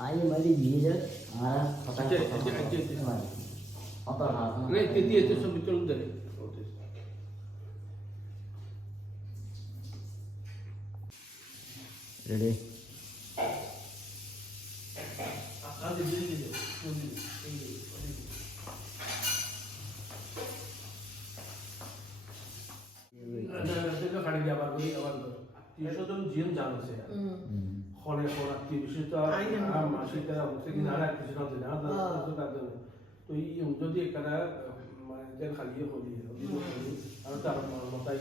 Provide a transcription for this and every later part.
아니 말이 미래 아 아재 아재 어떤 하나 네 뒤에 좀 쫄는데 레디 아재 뒤에 내가 가는 게 아마 우리 아마 뒤에서도 지은 장세 হলে পড়াতে বিষয়টা মাসিকা থেকে নারা কিছু না জানা তো তাদের তো এই যদি একটা মানে তেল খালি হলি আর তার মতাই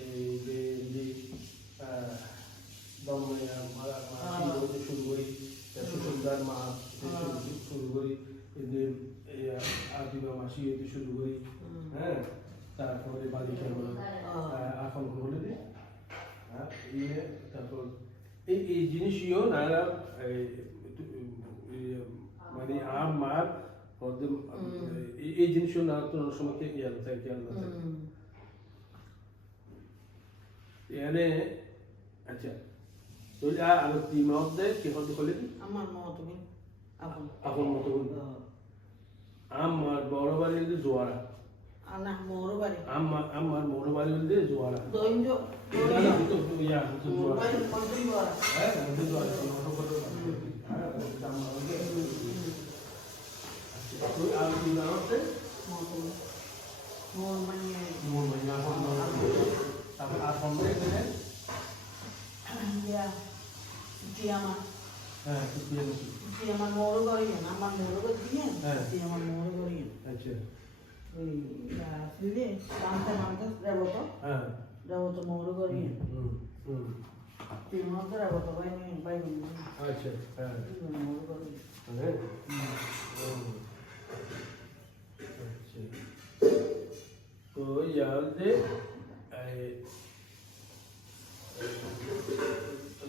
এই যে দমে মারা মাসি শুরু করি সুন্দর মা শুরু করি এই আদিবা মাসি শুরু করি হ্যাঁ তারপরে বালিকা এখন বলে দিই ইয়ে তারপর এই জিনিসও নারা মানে আমার এই জিনিসও নারা তো সময়কে খেয়াল থাকে এনে আচ্ছা তো আর তিন মধ্যে কি হতে বলে আমার মতো আপন মতো আমার বড় বাড়ি জোয়ারা anak moro bari আমার বড় বাড়ি বলতে Joara doinjo itu ya itu moro bari kon juara itu juara itu al dinarte moro manya tapi asombre ini ya diama diama moro bari nama moro bari diama moro bari acha ya sini sampai reboto reboto moro bari diama reboto bayi acha moro bari তো ইয়াতে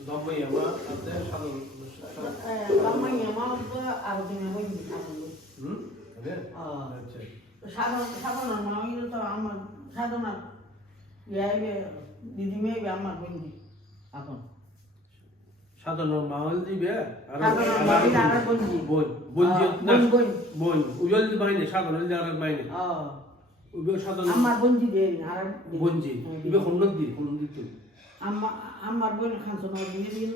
দম্বই আমা আছে সাধারণ dambay ama ba arudin mo hindi ako আচ্ছা সাধারণ মানুষ তো আমার সাধারণ ইয়াইবে দিদিমে আমার বন্ধু এখন সাধারণ মাহল দিবে আর সাধারণ মানুষ আর বন্ধু বোন বোন না বোন বোন উজল বাইনে সাধারণ আর বাইনে উবে সাধারণ আমার বন্ধু দেন আর বনজি উবে হন্নদি তো আমার বোন খানসো না দিয়ে দিল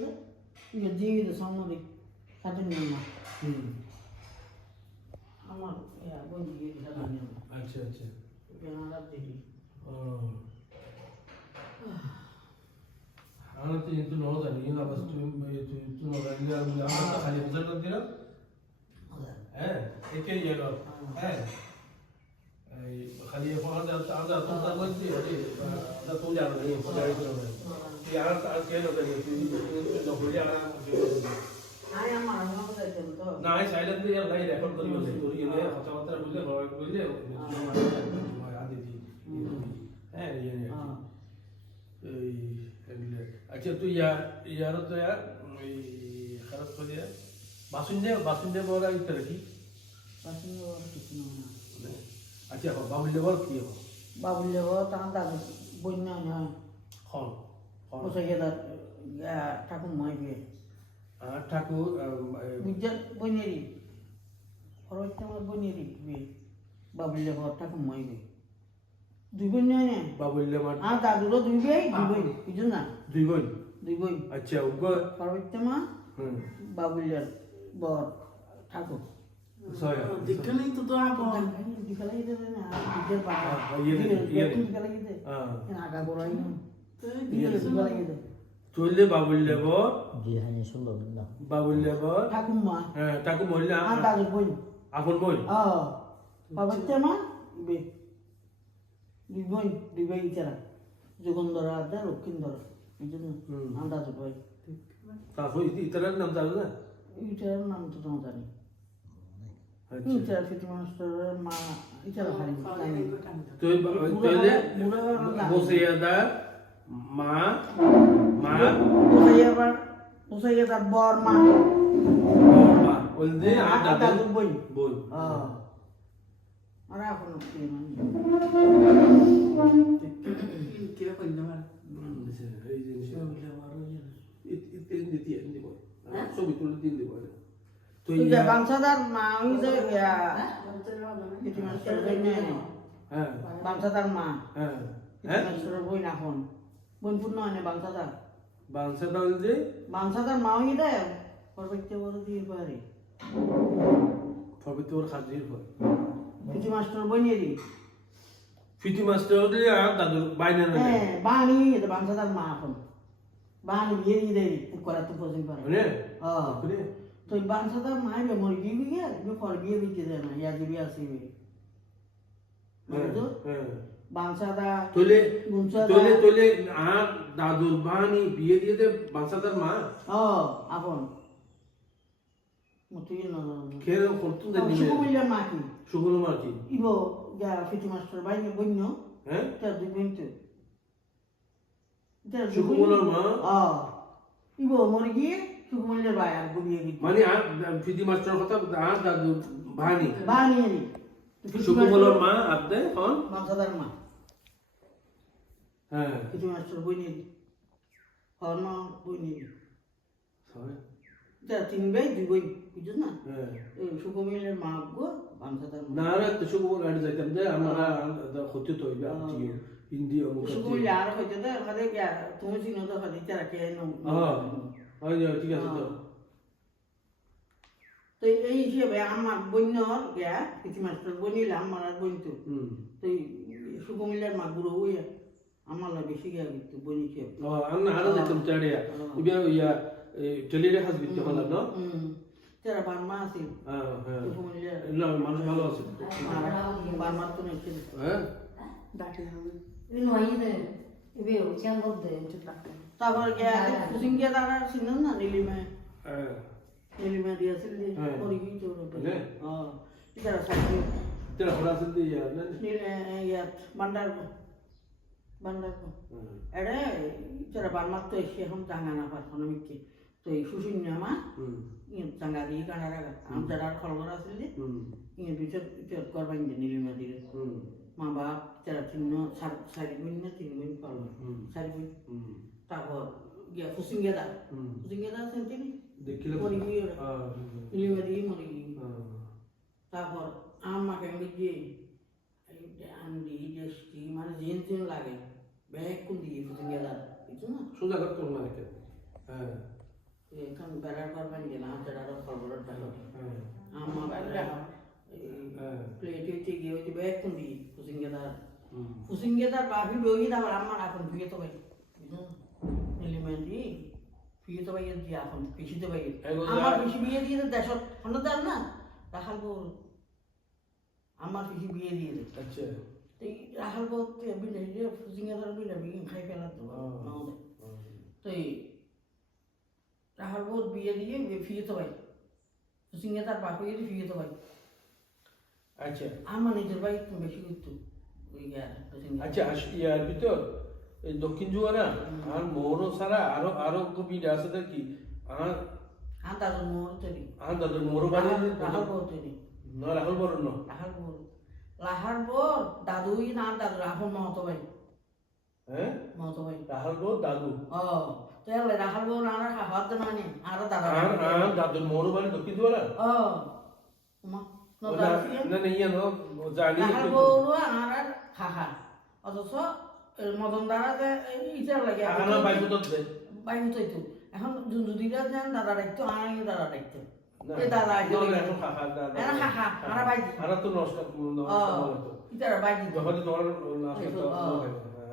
ইয়ে জীবিত সম্মতি সাধারণ না আমার ইয়া বন্ধু দিয়ে সাধারণ আচ্ছা আচ্ছা কেনাডা দেখি ana ti tu no da ni na bas tu no da ni na ta khali bazar कर दिया एक ही जगह है खाली ये फोन आजा तो कर दी अरे ना तो जा रहा है गाड़ी चला यार के नो दे तो हो जा रहा আয় আমার আমার যাইতে তো না এই সাইলেন্ট দিয়ে লাই রেকর্ড করি বলে তো ইয়ে কথা কথা বুঝলে বুঝলে আদি দি হ্যাঁ ये এই আচ্ছা তুই ইয়ার তো ওই খারাপ করে বাসুন্দে বড় ইত্যাদি কি বাসুন্দে বড় কিছু না আচ্ছা বাবুল্লে বড় কি হবে বাবুল্লে বড় তান্দা বন্যা হয় খন বসে গেদা ঠাকুর মাইবে ঠাকুর বুঝার বনেরি ফরজটামার বনেরি বাবুল্লে বড় ঠাকুর মাইবে দুই বোন নয় না বাবুল্লে মাঠ দাদুরও দুই বোন বুঝুন না দুই বোন আচ্ছা উগো ফরজটামা বাবুল্লের বর ঠাকুর সয়া দিকলাই তো আবার দিকলাই দে না দিকের বাবা দিকলাই দে আগা বড়াই না দিকলাই দে চললে বাবুল্লে বর জি হ্যাঁ সুন্দর না বাবুল্লে বর ঠাকুমা হ্যাঁ ঠাকুর মহিলা দাদু বোন আপন বোন ফরজটামা বে দুই ভাই ইচারা যোগন্ধরা আদা লক্ষিন্দরা এই জন্য দাদু ভাই তারপর ইতার নাম জানো না ইটার নাম তো তোমার জানি ইটার ফিটি মাস্টার মা ইটার হারি জানি তো তাহলে বসিয়াদা মা বসাইয়াদার বর মা বলতে আর দাদু বোন বোন আর এখন কি মানে কি কই না এই জিনিস তিন দিতে দিব ছবি তুলে তিন দিব তুই তুই যে বাংসাদার মা ওই যে কিছু মাস্টার বই নেই হ্যাঁ বাংসাদার মা হ্যাঁ কিছু হ্যাঁ মাস্টার বই না এখন বোন পূর্ণ হয় না বাংসাদার বাংসাদার যে বাংসাদার মা ওই দেয় পরবর্তী বড় দিয়ে পারে পবিত্র খাজির পর কিছু মাস্টার বই নিয়ে দিই ফিটি মাস্টার যে আর দাদু বাইনা না হ্যাঁ বানি এটা বাংসাদার মা এখন বানি বিয়ে দিয়ে দেয় করা তো পছন্দ করে মানে হ্যাঁ করে তো বাংসাদার মা বে মুরগি বিয়ে ফর বিয়ে দিতে দেয় না ইয়া দিবি আসিবে হ্যাঁ বাংসাদা তোলে গুনসাদা তোলে তোলে আর দাদুর বানি বিয়ে দিয়ে দে বাংসাদার মা আপন মতুই না খেয়ে করতুন দেন শুকু মিলে মা কি সুগুলো মা কি ইবো গা ফিটি মাস্টার বাইনে বন্য হ্যাঁ তা দুই মিনিট সুগুলোর মা ইবো মরে গিয়ে শুকু মিলে বাই আর গুবিয়ে গিয়ে মানে আর ফিটি মাস্টার কথা আর দাদু বানি বানিয়ে সুগুলোর মা আপনি কোন বাংসাদার মা হ্যাঁ ফিটি মাস্টার বইনে হর্ন বইনে যা তিন ভাই দুই বই বুঝছো না হ্যাঁ শুকু মিলের মা গো বাংসাদার মা না রে তো সুগুলো গাড়ি যাইতাম যে আমরা হতে তো হইবে আপনি হিন্দি ও শুকু মিলে আর হইতে তো খাদে গিয়া তুমি চিনো তো খাদে তারা কে নো হয় ঠিক আছে তো তো এই হিসেবে আমার বন্যর গিয়া কিছু মাস্টার বনিলে আমার আর বইতো তো শুকু মিলের মা গুরু হইয়া আমার বেশি গিয়া কিন্তু বনি খেয়ে আমি আরো যাইতাম চাড়িয়া ইয়া ইয়া টেলিরে হাজ বিতে হলো না তারা বার্মা আছে হ্যাঁ হ্যাঁ শুকু মিলের না মানুষ ভালো আছে বার্মা তো নেই হ্যাঁ তারপর গিয়া সিংহে দাঁড়া ছিল না নীলিমা হ্যাঁ নীলিমা দিয়েছিল পরে গিয়ে তো তারা সাথে তেরা হলা সিদ্ধি ইয়া না ইয়াত বান্ডার বান্ডার এড়ে তারা বার্মা তো এসে এখন জাঙ্গা না পারতো না মিকে তো এই সুশূন্য মা জাঙ্গা দিয়ে কাটা রাখা আমার যারা খলগর আছিল ইয়ে ভিতর করবাই নীলিমা দিয়ে মা বাপ তারা চিহ্ন সারি বই না তিন বই পারল সারি বই তারপর গিয়া ফুসিঙ্গেদা আছেন তিনি দেখিলে মরে গিয়ে নীলিমা দিয়ে মরে গিয়ে তারপর আমাকে আমি গিয়ে আন্ডি দেশটি মানে জিন জিন লাগে ব্যাগ কোন দিকে ফুসিঙ্গেদা বুঝছো না সোজা করতে না রেখে হ্যাঁ এখন বেড়ার করবেন যে না যারা খবরের ডালো হ্যাঁ আমার প্লেটে গিয়ে ওই ব্যাগ কোন দিকে ফুসিঙ্গেদার বাকি বই দাও আমার এখন বিয়ে তো ভাই এলিমেন্টরি বিয়ে তো ভাই দিয়ে এখন পিছিয়ে তো ভাই আমার পিছিয়ে বিয়ে দিয়ে দেশ হলো দেন না রাখাল বউ আমার পিছিয়ে বিয়ে দিয়ে দে আচ্ছা তো রাখাল বউ বিলে ফুসিঙ্গেদার বিলে বিয়ে খাই ফেলা তো তো রাখাল বউ বিয়ে দিয়ে ফিরে তো ভাই ফুসিঙ্গেদার বাকি দিয়ে ফিরে তো ভাই আচ্ছা আমার নিজের ভাই একটু বেশি করতো আচ্ছা ইয়ার ভিতর এই দক্ষিণ জুয়ারা আর মোরও সারা আরো আরো কবিটা আছে কি আর দাদুর মোর তৈরি দাদুর মোরও বাড়ি রাহাল বর তৈরি না রাহুল বড় না রাহাল বর দাদুই না দাদু রাহুল মহতো ভাই হ্যাঁ মহতো ভাই রাহুল বর দাদু তাহলে রাহাল বর আর হাত মানে আর দাদা আর দাদুর মোরও বাড়ি দক্ষিণ জুয়ারা মা না না ইয়া নো জানি রাহাল বর আর হাহা অথচ মদন দ্বারা যে ইটার লাগে আমার বাইক তো দে বাইক তো এখন দুদিটা যান দাদা রাখতো আর দাদা রাখতো এই দাদা এখন খাখা দাদা খাখা আর বাইক আর তো নষ্ট ইটার বাইক যখন তোমার নষ্ট তো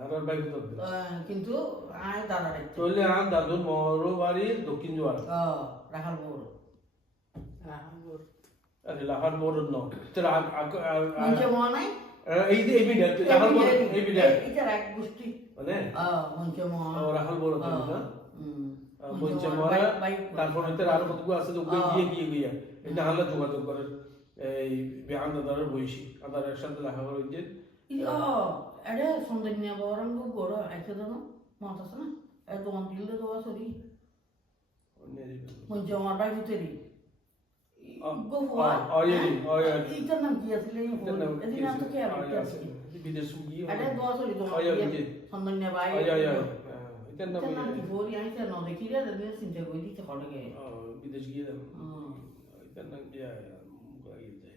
আর বাইক তো কিন্তু আর দাদা রাখতো তাহলে আর দাদুর মোরও বাড়ি দক্ষিণ জুয়ারা রাখাল বড় আরে লাহার বড় ন তোর মঞ্চে মনে এই যে এই ভিডিও রাহুল বড় এই ভিডিও এটা এক গোষ্ঠী মানে মঞ্চে মনে রাহুল বড় না মঞ্চে মরা তারপর হইতে আর কতগুলো আছে তো গিয়ে গিয়ে এটা হালা যোগাযোগ করে এই বিয়ান দাদার বইসি আদার একসাথে লেখা করে যে আরে সুন্দর নিয়ে বরঙ্গ বড় আইছে তো মত আছে না এত দিল তো সরি মঞ্চে আমার ভাই ভিতরে এইটার নাম কি আসলে এদিন তো কে বিদেশ গিয়ে আরে দোয়া সরি তোমার সন্দন্য ভাই এটার নাম কি বলি আইছে না দেখি রে চিন্তা করে দিতে হলে বিদেশ গিয়ে karena dia lagi deh.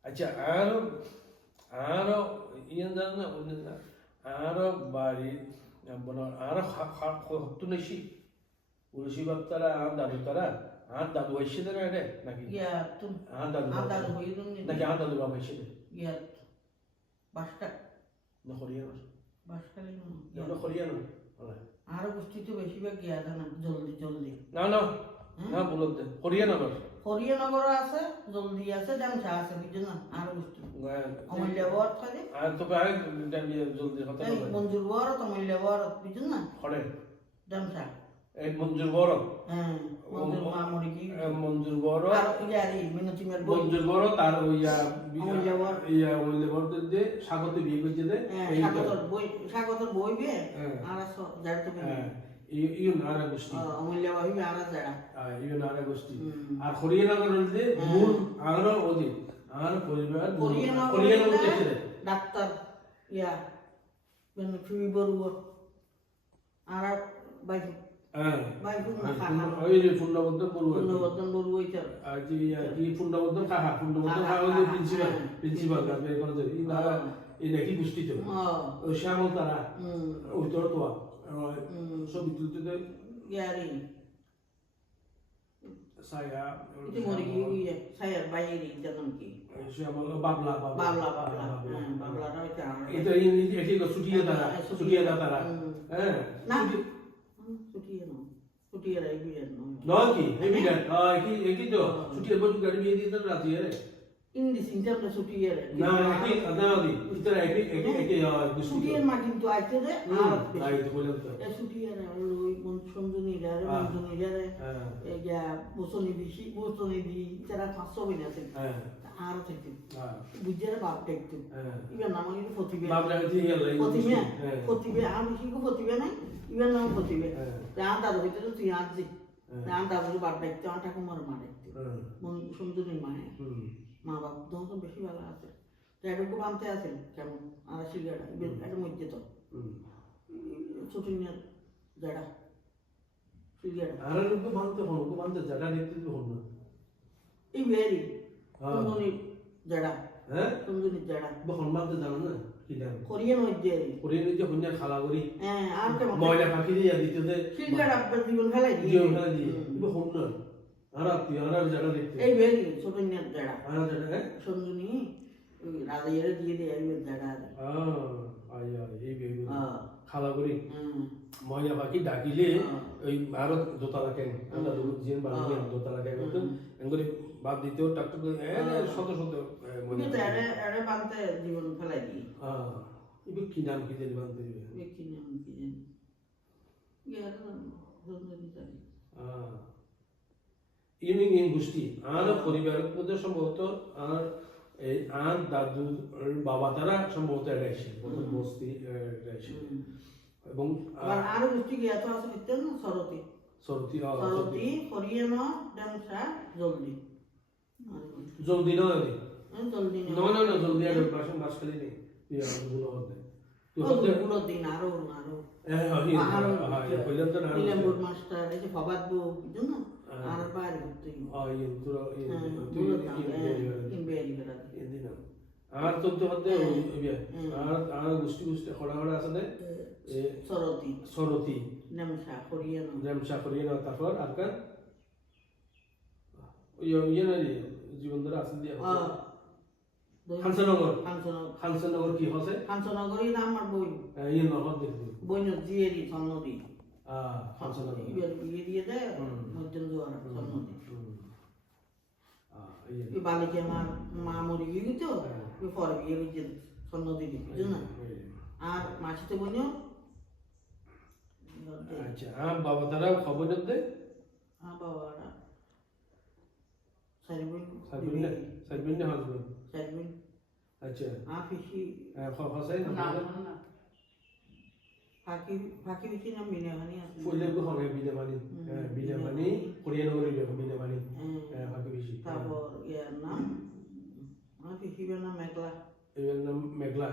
Aja aro iyan dana unna aro bari bono aro hottu neshi ulshi battara an dadu aishide na ede naki Ya tuh. an dadu Hoyudun ni. naki an dadu baba aishide Ya. Başka. na khoriyano Başka ni. na khoriyano আর গোষ্ঠী তো বেশিরভাগ গিয়া না জলদি না বলতে খরিয়ানো না হরিয়ানগর আছে জলদি আছে ড্যামসা আছে বুঝছেন না আর গোষ্ঠী অমূল্যবর খালি আর তো ভাই জলদি কথা এই মঞ্জুর বড় তো অমূল্যবর বুঝছেন না খড়ে ড্যামসা এই মঞ্জুর বড় হ্যাঁ মঞ্জুর মামুরি কি মঞ্জুর বড় আর ইয়ারি মিনতিমের বই মঞ্জুর বড় তার ইয়া অমূল্যবর যে স্বাগত বিয়ে করছে দে স্বাগতর বই বে আর যার তো ইউ নারা গোষ্ঠী অমূল্যবর বই আর যারা ইউ নারা গোষ্ঠী আর হরিয়ানগর হইতে মূল আরো অধিক আর পরিবার হরিয়ানগর থেকে ডাক্তার ইয়া মানে ফ্রি বড়ুয়া আর বাইক ওই যে ফুন্ডাবদ্ধ বড়ুয়া ইতার আর কি ফুন্ডাবদ্ধ খাহা হইলে প্রিন্সিপাল গাবে কোন যে ইনারা এই নাকি গোষ্ঠী তো ওই শ্যামল তারা উত্তর তো সব বিদ্যুৎতে ইয়ারি saya itu mau di saya bayar jangan ki শ্যামল বাবলা itu ini একই ছুটিয়া তারা হ্যাঁ না ছুটিয়া রাই বিয়ার নয় কি হেবিডার একই তো ছুটিয়া বড় গাড়ি বিয়ে দিয়ে তো রাজি রে ইন্দি সিনটা ছুটিয়া রে না একই আদাদি ইতরা একই ছুটিয়ার মা কিন্তু আইতে রে আর তো বলেন তো এ ছুটিয়া রে ওই মন সঞ্জনী রে এই যে বসনি দি তারা 500 বিনা আছে আর থেকে বুঝারে বাপ দেখতে ইবেন নাম কি প্রতিবে বাপ লাগতে গেল প্রতিবে আমি কি প্রতিবে নাই ইবেন নাম প্রতিবে রান দাদু হইতে তো তুই আজজি রান দাদু বাপ দেখতে আমার ঠাকুমার মা দেখতে মন সঞ্জনী মা মা বাপ তো বেশি ভালো আছে এটুকু বানতে আছেন কেমন আর সিগারা এটা মধ্যে তো ছোটিনের যারা সিগারা আর লোক বানতে জায়গা দেখতে তো হল না এই বেরি সঞ্জনী যারা হ্যাঁ সঞ্জনী যারা বহন বানতে জানো না কি জানো কোরিয়ান মধ্যে যে হন্যা খালা করি হ্যাঁ আর কেমন ময়লা ফাঁকি দিয়ে দিতে দে সিগারা জীবন ফেলাই দিয়ে বহন না আর জায়গা দেখতে এই বেরি ছোটিনের যারা আর জায়গা হ্যাঁ সঞ্জনী রাজাইয়ের দিয়ে দেয় এই যারা আয়া এই বেবি খালা করি ময়লা ফাঁকি ডাকিলে ওই আরো দোতলা কেন আমরা জিন বানিয়ে দোতলা কেন তো এঙ্গুলি বাদ দিতেও টাকটু শত মনে এরে বানতে জীবন ফেলাই দি ইবে কি নাম কি দেন বানতে দিবে কি নাম কি দেন ইয়ার রঞ্জনী জানি ইন গোষ্ঠী আর পরিবারের মধ্যে সম্ভবত আর এই আর দাদু বাবা তারা সম্ভবত এড়াইছে বস্তি এড়াইছে এবং আর গোষ্ঠী গিয়া তো আছে বিতেন সরতি হরিয়ান ডামসা জলদি নয় জলদি জলদি আর মাস খালি নেই গুলো হতে গুলো দিন আরো কইলাম তো না নিলামপুর মাস্টার এই যে ফবাদবু বুঝছো না আর বাইরে করতে আর তো হতে আর গোষ্ঠী খড়া আছে সরতি নামসা হরিয়ানা তারপর আর কার জীবন ধরে আসল দিয়া খানসানগর কি হসে খানসানগরই নাম আর বই ইয়ে নহর দেখবি বই জিয়েরি সন্নদি খানসানগর বিয়ে দিয়ে দেয় মধ্যম জোয়ার সন্নদি এই বালিকে আমার মা মরে গিয়ে তো পরে বিয়ে হয়েছে সন্নদি বুঝছো না আর মাসিতে বইও আচ্ছা আর বাবা তারা খবর দে বাবারা সাইবুন হাসবেন আচ্ছা আফিসি খসাই না ফাঁকি বেশি নাম বিনামানি আছে ফুলে তো হবে বিনামানি কোরিয়ান ওরে বিনামানি ফাঁকি বেশি তারপর ইয়ার নাম আফিসি এর নাম মেঘলা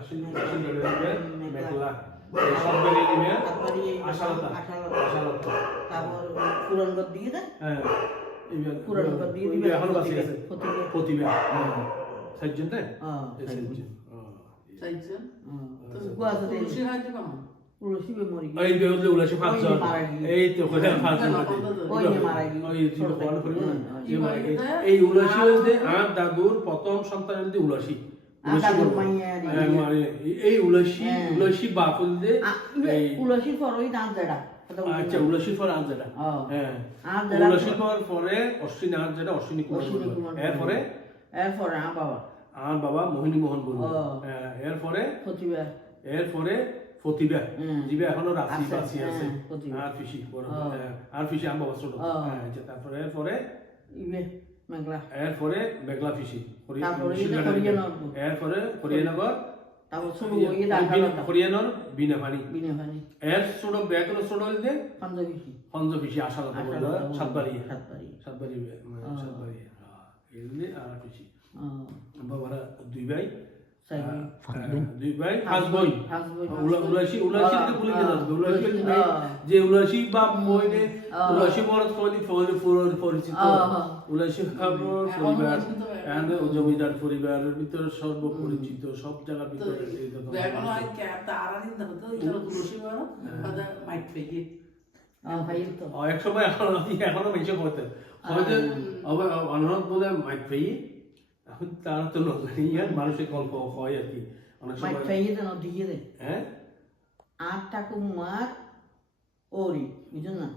মেঘলা সব বেরিয়ে দিবে আশালতা তারপর পুরন ঘর দিয়ে দেয় হ্যাঁ পুরন ঘর দিয়ে দিবে এখনো বাকি আছে প্রতিভা সাতজন তাই চাইছেন তো গুয়াতে তুলসী হাইতে কেমন তুলসী মরি এই যে উলাসি পাঁচজন এই তো কোথায় পাঁচজন ওই যে মারা গিয়ে ওই জীব কোন করিব না এই উলাসি হইতে আর দাদুর প্রথম সন্তান হইতে উলাসি দাদুর মাইয়া মানে এই উলাসি বাপ হইতে এই উলাসির পর ওই দাঁত যেটা আচ্ছা উলাসির পর আজ যেটা হ্যাঁ উলাসির পরে অশ্বিনী আজ যেটা অশ্বিনী কুমার এরপরে আমার বাবা মোহিনী মোহন বলল এরপরে ফতিবা জিবে এখনো রাশি বাসি আছে আর ফিশি আর ফিশি আমার বাবা ছোট আচ্ছা তারপরে এরপরে মেঘলা ফিশি এরপরে হরিয়ানগর হরিয়ানর বিনাভানি এর ছোট ব্যাকরণ ছোট হইতে পঞ্চফিসি আশালতা বললো সাতবাড়ি আর ফিসি বাবারা দুই ভাই পাঁচ বই উলাসি ভুলে যে উলাসি বাপ বইনে উলাসি বরত পরিচিত উলাসি পরিবার জমিদার পরিবারের ভিতরে সর্বপরিচিত সব জায়গার ভিতরে এক সময় এখনো বেশি করতে হয়তো অনুরোধ বলে মাইক পেয়ে এখন তারা তো ইয়ার মানুষের গল্প হয় আর কি অনেক সময় হ্যাঁ 8 টাকা মার ওরি বুঝুন না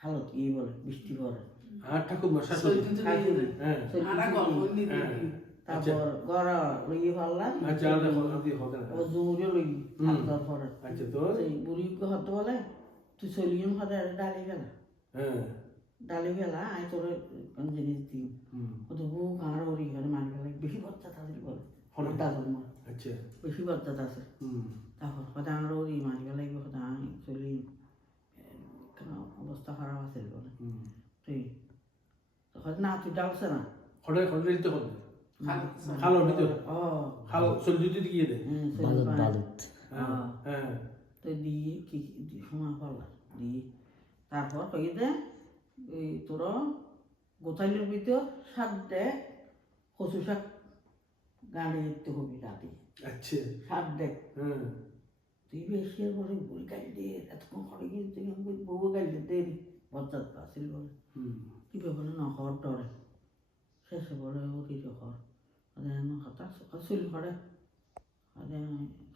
হালত কি বলে বৃষ্টি পড়ে 8 টাকা মাসা হ্যাঁ তারপর গড়া লই পারলাম আচ্ছা দেখো আদি হবে না ও জুড়ে লই হাত পরে আচ্ছা তো এই বুড়ি কত বলে তুই চলিয়ন কথা ডালি গেল হ্যাঁ ডালি গেলা আই তোর কোন জিনিস দিই ও তো বউ কার ওরি ঘরে মান গেল বেশি বাচ্চা তাদের বলে হঠাৎ জন্ম আচ্ছা বেশি বাচ্চা আছে তারপর কথা আমার ওরি মান গেল কথা আমি চলি কেন অবস্থা খারাপ আছে বলে তুই তখন না তুই ডালছে না হঠাৎ দিতে হবে খালোর ভিতরে খালো চলতে দিতে গিয়ে দে বালুত হ্যাঁ তো দিয়ে কি সময় পালা দিয়ে তারপর কই দে এই তোর গোথাইলের ভিতর শাক দে কচু শাক গাঁড়ে দিতে হবে রাতে আচ্ছা শাক দে তুই বেশি বলে বই গাই দে এতক্ষণ করে গিয়ে তুই বউ গাই দে বজ্জাত আসিল বলে কি বলে না হর ডরে শেষে বলে ও কিছু হর হঠাৎ সকাল চলি করে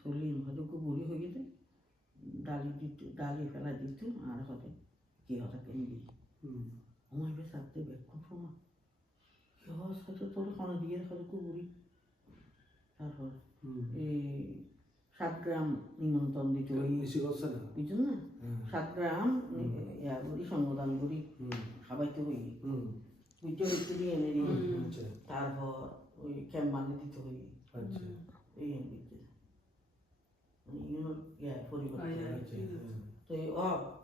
চলি হয়তো বুড়ি হয়ে গেছে ডালি ফেলা দিত আর হতে কি হঠাৎ কেন দিই আমার বেশ রাখতে বেক্ষণ সময় কি হয়তো তোর কোনো দিয়ে হয়তো বুড়ি তারপর এই 7 গ্রাম নিমন্ত্রণ দিত ওই বুঝুন না 7 গ্রাম ইয়া করি সংবোধন করি খাবাইতে হই বুঝতে হইতে দিয়ে এনে দিই তারপর ওই ক্যাম্প বানিয়ে দিতে হই এই দিতে তো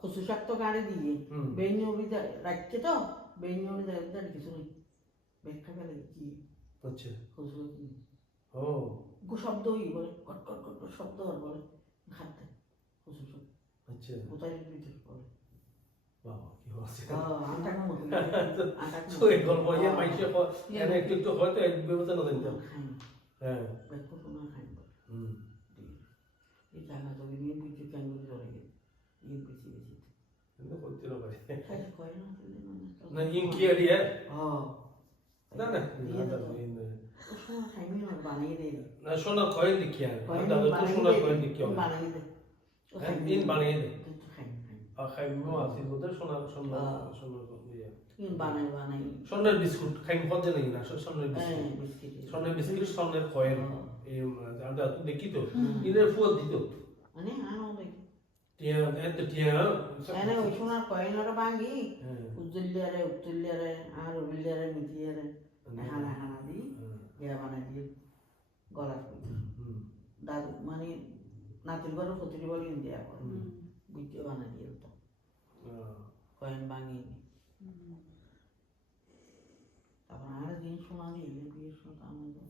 কচু শাক তো গাড়ি দিয়ে বেঞ্জ রাখছে তো বেঞ্জ কিছু নেই ব্যাখ্যা গেলে কি কচু শব্দ হই বলে কট কট কট শব্দ হর বলে খাতে কচু শাক কোথায় ভিতরে বলে বাবা কি হচ্ছে আটা কম তো এই গল্প ইয়ে মাইছে এনে একটু হয়তো এক ব্যবস্থা না দিতাম হ্যাঁ ব্যাখ্যা শোনা খাই এই জায়গা তো নিয়ে বুঝতে কেন ধরে গেছে ইয়ে বেশি কিন্তু করতে না পারে খাই কয় না না ইন কি আইডিয়া না না শোনা খাইনি না বানিয়ে দে না শোনা কয় লিখি আর দাদা তো শোনা কয় লিখি বানিয়ে দে ইন বানিয়ে দে খাই খাইবো আছে বোধহয় সোনা ইন বানাই সোনার বিস্কুট খাইম হচ্ছে নাকি না সোনার বিস্কুট সোনার কয়েন এই আমরা তো দেখি তো ইনের ফুল দিত মানে আনো দেখি টিয়া এত টিয়া এনে ওই সোনার কয়েনটা ভাঙি উজ্জ্বলিয়ারে আর উল্লিয়ারে মিটিয়ারে হানা দি ইয়া বানাই দিয়ে গলা দাদু মানে নাতির ঘরে ফতুরি বলি দেয়া করে বুঝতে বানাই দিয়ে তো কয়েন ভাঙি তারপর আর জিনিস শোনা দিয়ে বিয়ের সময় আমাদের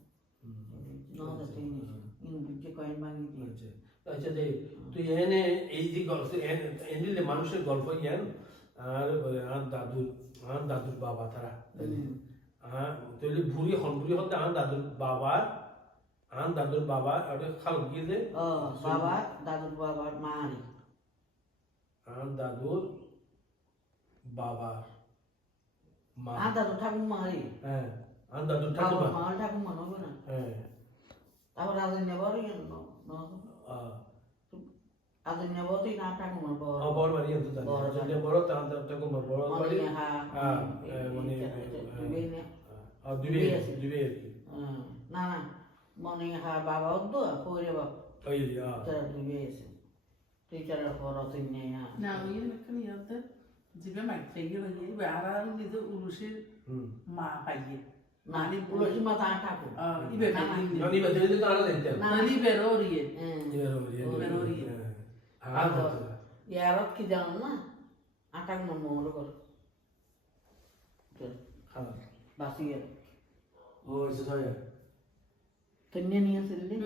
বুঝতে কয়েন ভাঙি দিয়ে আচ্ছা দেখ তুই এনে এই যে গল্প এনে মানুষের গল্প ইয়ান আর আর দাদুর বাবা তারা তাহলে ভুরি হনভুরি হতে আর দাদুর বাবা ওটা খাল গিয়ে দে বাবা দাদুর বাবার মা আনি আর দাদুর বাবার মা আর দাদু ঠাকুমা আনি হ্যাঁ আর দাদুর ঠাকুমা মা ঠাকুমা হবে না হ্যাঁ তারপর আদিন নেবার আদিন নেবতই না ঠাকুমার বড় বড় বাড়ি তো জানি বড় তার ঠাকুমা বড় বাড়ি হ্যাঁ মানে দুবে না না মনে হ্যাঁ বাবা তো পরে বাবা ওই তারা দুবে আছে তুই তারা বড় তুই নেই না ওই এখানে ইয়াতে জিবে মাইকে গিয়ে গিয়ে আর নিজে উরুষের মা পাইয়ে নানি পুলিশ মা তা ঠাকুর ইবে ননি বদলে তো আনা দেখতে নানি বেরোরিয়ে বেরোরিয়ে ইয়ারত কি জানো না আটাক মন মোর কর বাসিয়ে ও এসে যায় তন্নে নিয়ে আসলে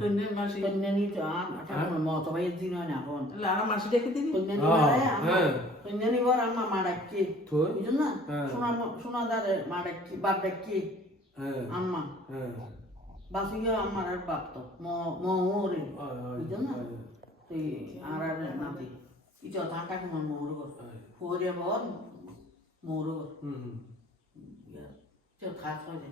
তন্নে মাসি তন্নে নিয়ে তো আটাক মন মত ভাই দিন না এখন লারা মাসি দেখে দিনি তন্নে নিয়ে তন্নে নিয়ে বড় আম্মা মাডাক্কি তো বুঝুন না শোনা দারে মাডাক্কি বাপ ডাক্কি আম্মা বাসিয়ে আমার আর বাপ তো মোরে বুঝুন না তুই আর নাতি ইটো আটাক মন মোর কর পরে বল মোর কর 저 가서래.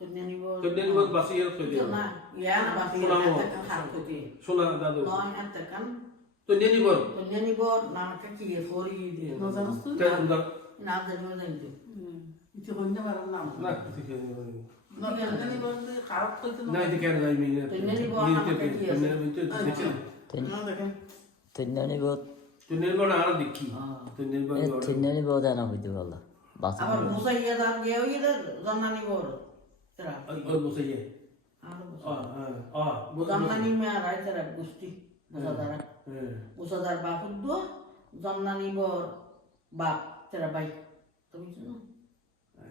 돈내니고. 돈내니고 바시에 소리. 나, 야, 바시에 나한테 가서지. 소나 나도. 너한테 간. 돈내니고. 돈내니고 나한테 기에 소리지. 너 잡았어? 된다. 나한테 뭐든지. 이제 혼자 말하면 나. 나 어떻게 해? 너 연근이 뭔데 가락도 있잖아. 나 이제 걔가 이미 돈내니고 나한테 기에. তিনজনই বহুত 돈내니고 나랑 느끼. 돈내니고. তিনজনই বহুত আনা হইতে পারলো বাস আবার মুসাইয়া দান গিয়ে ওই জানানি বড় তেরা ওই মুসাইয়া জানানি মে আর আই তেরা গুষ্টি মুসাদার বাপ দো জানানি বড় বাপ তেরা বাই তো বুঝছো না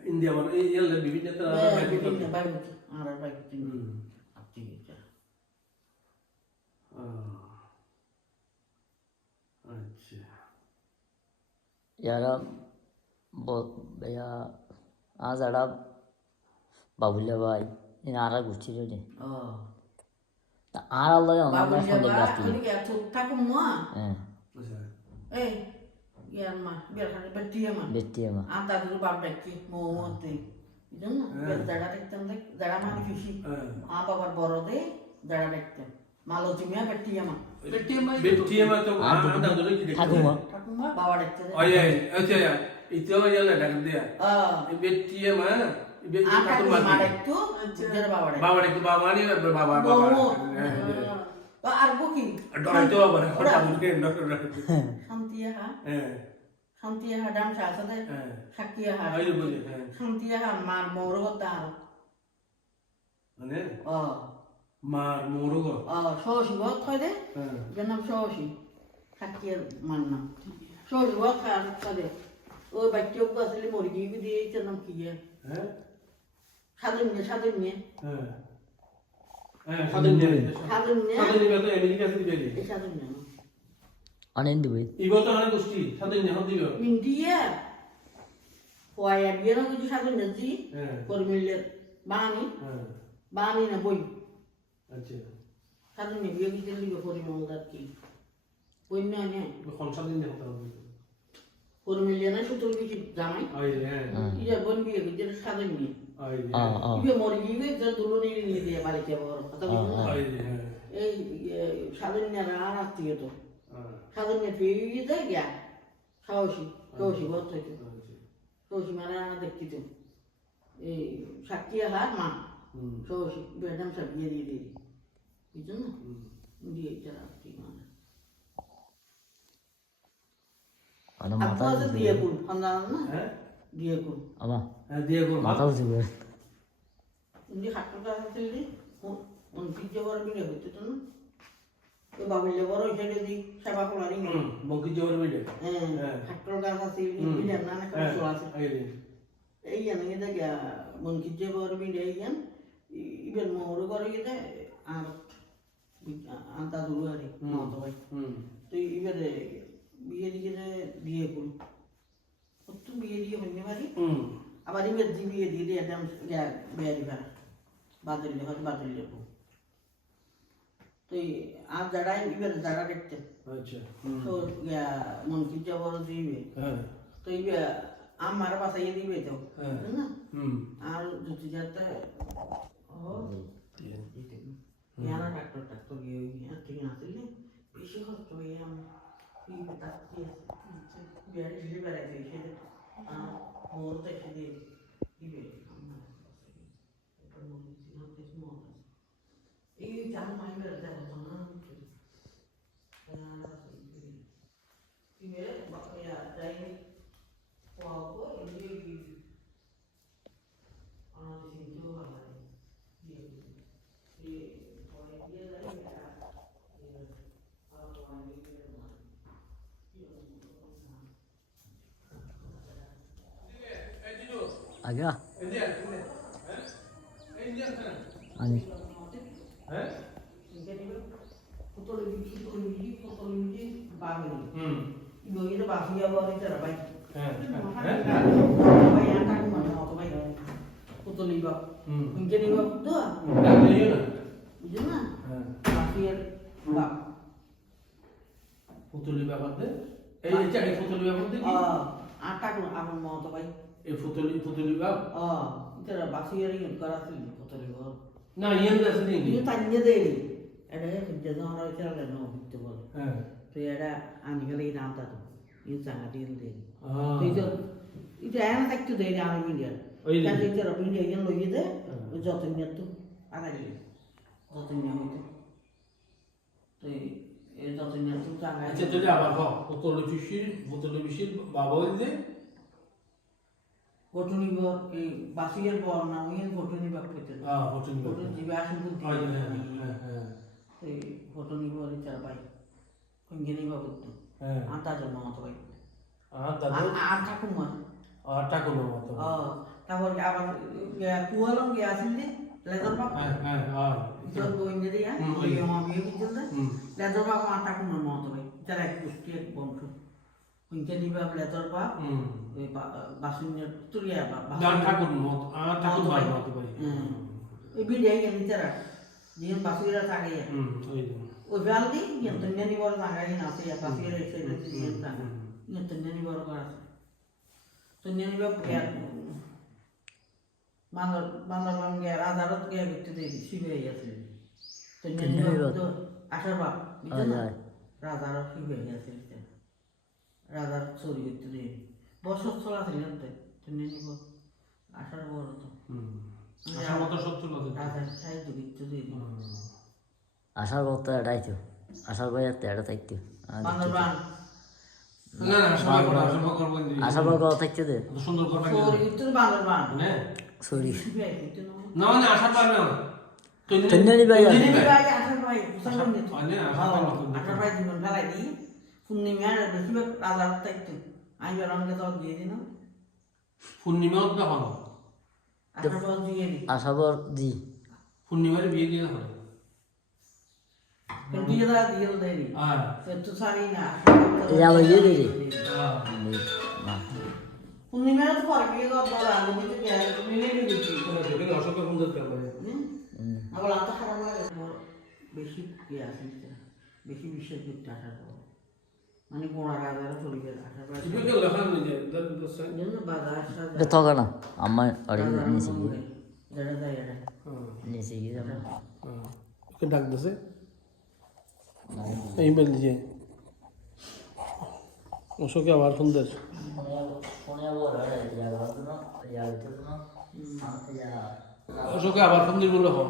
ইন্ডিয়া মানে এই এলে বিভিন্ন তেরা বাই আর বাই তিন আপনি তেরা আচ্ছা यारा भैया आज आड़ा बाबुल्या भाई इन आरा गुच्छी रे आरा लगे हमारा फोन जाती है क्या तो ठाकुर मुआ हैं ए यार मां बिर खाने बेटी है मां आता तो बाप देखी मोते इधर ना बिर जड़ा देखते हैं जड़ा मार खुशी आप अगर बड़ो दे जड़ा देखते मालो तुम्हें बेटी है मां तो आता तो नहीं ठाकुमा बाबा देखते ओए अच्छा यार itu yang ada dia. Betia mana? Betia satu mati. Itu jadi bawa dek. Bawa dek bawa ni bawa. Pak Arbuki. Orang itu apa? Orang mungkin dokter. Santia ha? Santia ha dam saya sahaja. Sakia ha. Ayo boleh. Santia ha mar moro tar. Mana? Mar moro. Sosi buat kau deh. Jangan sosi. Sakia mana? Sosi buat kau deh. ওই বাচ্চাও আসলে মুরগি দিয়েছে নাম কি হ্যাঁ সাধন্য তো America থেকে বেরিয়ে সাধন্য আনন্দ ভাই ইগো তো আনে গোষ্ঠী সাধন্য হন দিল ইন্ডিয়া পয়া বিয়ে না কিছু সাধন্য জি কর্মিলের বানি না বই আচ্ছা সাধন্য বিয়ে কিছু লিখে পরিমলদার কি বই না নে কোন সাধন্য হতে হবে Formiliana sutul bikin jamai. Iya bon biye bikin saben ni. Iya mori biye jadi dulu ni dia balik ya baru. Kata bikin. Saben ni ada anak tiga tu. Saben ni biye itu ya. Sausi buat itu. Sausi mana anak dekti tu. Sakya har ma. Sausi bedam sabia di. Itu na. Dia cara gimana? Ada mata itu dia pun, pandangan na? Dia pun. Apa? Dia pun. Mata itu juga. Ini hak kita sendiri. Mungkin jawab beda betul tu. Itu bawa jawab jadi di siapa pun lari. Mungkin jawab beda. Hak kita sendiri beda mana kalau soal. Yang kita ya mungkin jawab beda yang ibu mau orang kita আনতা দূর আরে মতো ভাই তো এবারে বিয়ে দিয়ে করুন তো বিয়ে দিয়ে হইনি পারি আবার এবার বিয়ে দিয়ে একদম বিয়ে দিবা বাদল হয়তো বাদল যাবো তো আর যারা এবার যারা দেখতে আচ্ছা তো মন্ত্রী যাবার দিবে তো আমার বাসাইয়ে দিবে তো না আর যদি যাতে ইয়ানা ডাক্তার গিয়ে ঠিক না আসলে বেশি খরচ হয়ে আমি বিয়ারে দিলে বেড়াইতে এসে মোর তো এসে দিবে এই জান মাই বেড়াতে হতো না যাই পাবো এই আমার সিনকেও ভালো লাগে आगा आणि Ibu bahaya banget cara baik. Putul ibab. Mungkin ibab tu ah. Jangan. Bahaya ibab. Putuli ব্যাপারতে এই যে এই পুতুলি ব্যাপারতে কি আটা তো আমার মত ভাই এই পুতুলি ব্যাপ এটা bahaya ring করাছিল পুতুলি ibab. না ইয়েন দাস নেই Ini tanya deh. Ada kerjaan orang cara lain itu boleh. হ্যাঁ তো এটা আমি গেলে এই নামটা তো এই জায়গাটি দেয় Ah. itu enak tak tuh dari আমি India kan itu orang India yang lagi deh jatuhnya tuh ada di jatuhnya itu তো এই jatuhnya tuh জায়গা আচ্ছা তুই আবার কও পুতুলি পিসির বাবা দিতে ফটোনি বর এই বাসিয়ের বর না ওই ফটোনি বাপ কইতে ফটোনি ফটোনি জিবে আসুন তো হ্যাঁ এই ফটোনি বর চার ভাই কোনগেনি বাবু তো হ্যাঁ আটা জমা মত ভাই দাদু আটা কুমার টাকা মতো তারপর আবার কুয়ালং গিয়েছেন যে লেজার বাপ হ্যাঁ জল গোইন্দে দিয়া ওই আমার বিয়ে বিজল দে লেজার বাপ আটা কুমার মত ভাই যারা এক পুষ্টি এক বংশ উনকে নিবা লেজার বাপ ওই বাসুনিয়া তুলিয়া বাপ ঠাকুর মতো ভাই এই বিয়ে গেল যারা জিন বাসুরা থাকে ওই গালদি yang tenni bor tangai na se ya pasire se de jian tan yang tenni bor ka tenni bor ya bandar bang ya radarat ya gitu deh sibe ya se tenni bor to asar ba itu na radarat sibe ya se radar chori gitu deh বছর চলা ছিল tenni bor asar bor to আশা মতো সত্য না radar sai gitu deh আশার বক্তা এটাই তো আশার ভাই আর তেড়া থাকতো বান্দরবান না আশা করব আশার বক্তা থাকছে দে সুন্দর কথা সরি itu বান্দরবান হ্যাঁ সরি sibe itu না আশা পার না তেন্নানি ভাই Jadi bayi asal bayi, bukan kan gitu. Asal Asal bayi di mana lagi? Purnima ada besok rada rata itu. Ayo orang kita jadi di no. পূর্ণিমাও তো হলো Asal bayi jadi. আশাবর জি পূর্ণিমার বিয়ে দিয়ে হয় Nanti kita dia dari. হ্যাঁ Itu sari na. Ya bayi dari. না Purnima itu orang kita orang itu dia ini gitu. দেখে অশোকের সুন্দর camera Aku lantas karena mana basic ya sih. Basic bisa kita asal. Mani guna rada চলে গেল asal bayi. ইবে কে লেখা নেই যে দস Jangan bahasa asal. এটা তো না আমার আড়ি নিচে গিয়ে Jangan saya ada. নিচে গিয়ে যাবো কে ডাক দছে ইমেল দিয়ে অশোকে আবার সুন্দর ফোনে আবার ইয়া করতে না ইয়া হইতে না ইয়া অশোকে আবার সুন্দর বলে হোক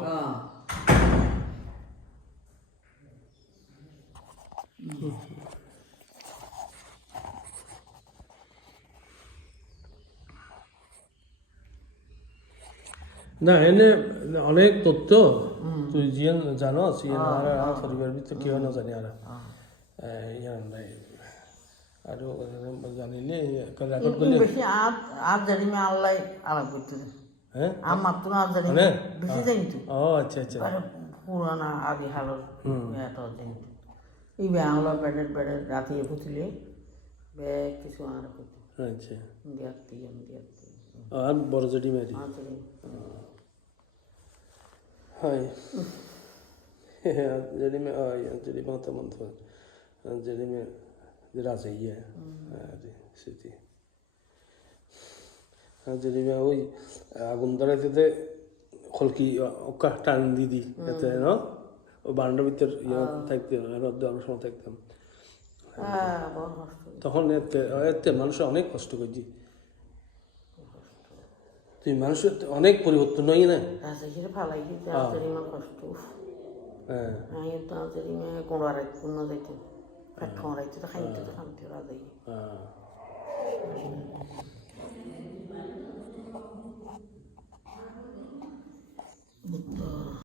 না এনে অনেক তথ্য তুই জিয়ান জানো সিয়ান আর পরিবার ভিতরে কেউ না জানি আর ইয়ান নাই আর জানিলে রেকর্ড করলে বেশি আর জানি মে আল্লাহ আলাপ করতে হ্যাঁ আমার তো আর জানি বেশি জানি তো ও আচ্ছা আচ্ছা পুরানা আদি হালর এটা হচ্ছে এই ব্যাংলো বেডের রাতে ফুটিলে ব্যাগ কিছু আর করতে আচ্ছা দেখতে আর বড় জেডি মেরি হাই জেডি মে আই জেডি মাতা মন্ত জেডি মে রাজে ইয়ে আরে সেটি জেডি মে ওই আগুন ধরাইতে খলকি ওকা টান দিদি এতে না ও বারান্দার ভিতর ইয়ে থাকতে রোদ দেওয়ার সময় থাকতাম তখন এতে মানুষ অনেক কষ্ট করছি তুই মানুষের অনেক পরিবর্তন হয় না রাজশাহীর ফালাই দিতে আন্তরিক কষ্ট হ্যাঁ আমি তো আন্তরিক কোড়া রাখতে কোনো যাইতে খাওয়া রাখতে তো খাইতে তো খামতে রাজাই হ্যাঁ